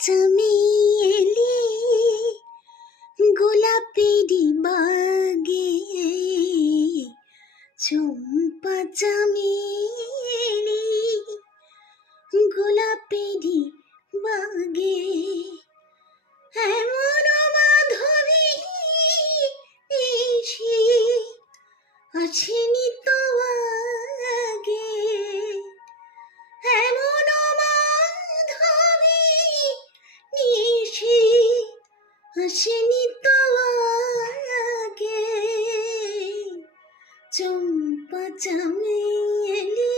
চমেলি গোলাপেরি বাগে চম্পা চমেলি গোলাপেরি বাগে এমন চামেলি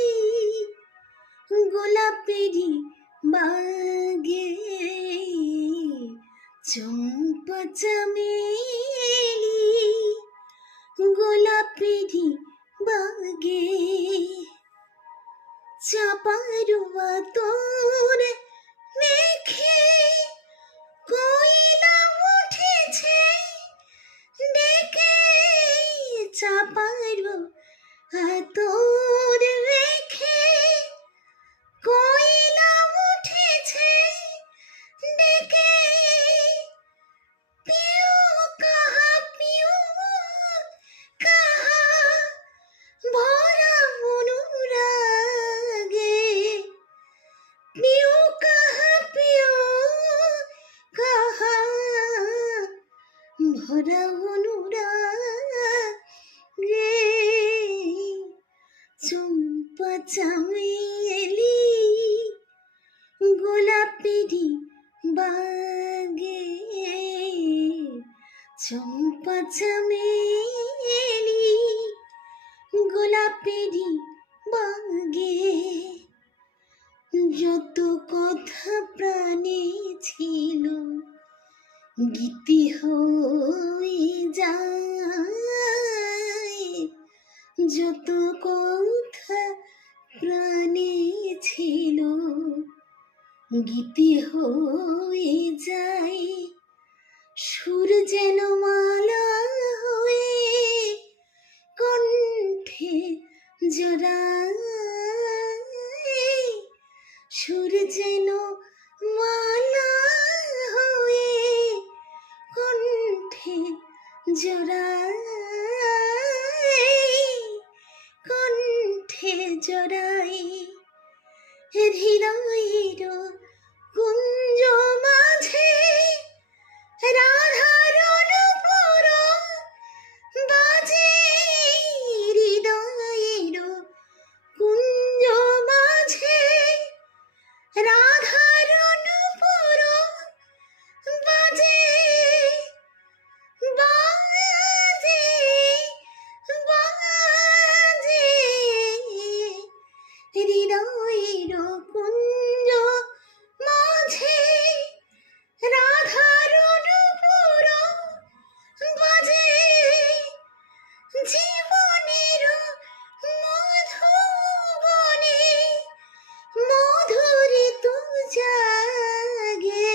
গোলাপেরি বাগে চম্পা চামেলি গোলাপেরি বাগে চাপারুয়া তোর ভরা অনুরাগে চম্পা চামেলি গোলাপেরি বাগে। চম্পা চামেলি গোলাপেরি বাগে। যত কথা প্রাণে ছিল গীতি হয়ে যায় যত কথা প্রাণে ছিল গীতি হয়ে যায়। জড়ায় কণ্ঠে জড়ায় হৃদয়ের হৃদয়ের কুঞ্জ মাঝে রাধার অনুপুর বাজে জীবনের মধুবনে মধুরে তু জাগে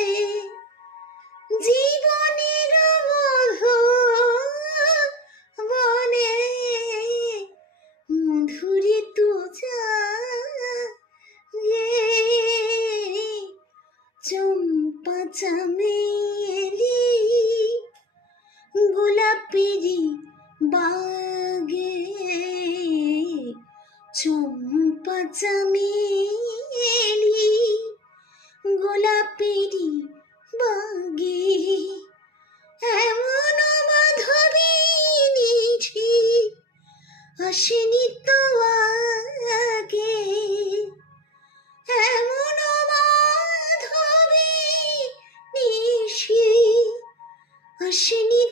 জীবনের মধু বনে মধুরে তু বাগে চম্পা চামেলি গোলাপেরি বাগে এমন মাধবী নিঠি আসেনি তো আগে এমন মাধবী নিশি আসেনি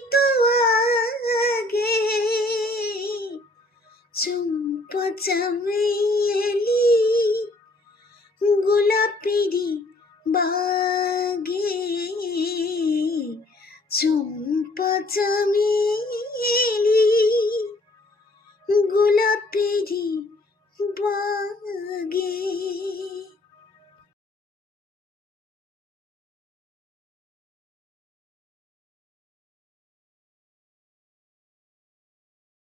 চামেলি গোলাপেরি বাগে চম্পা চামেলি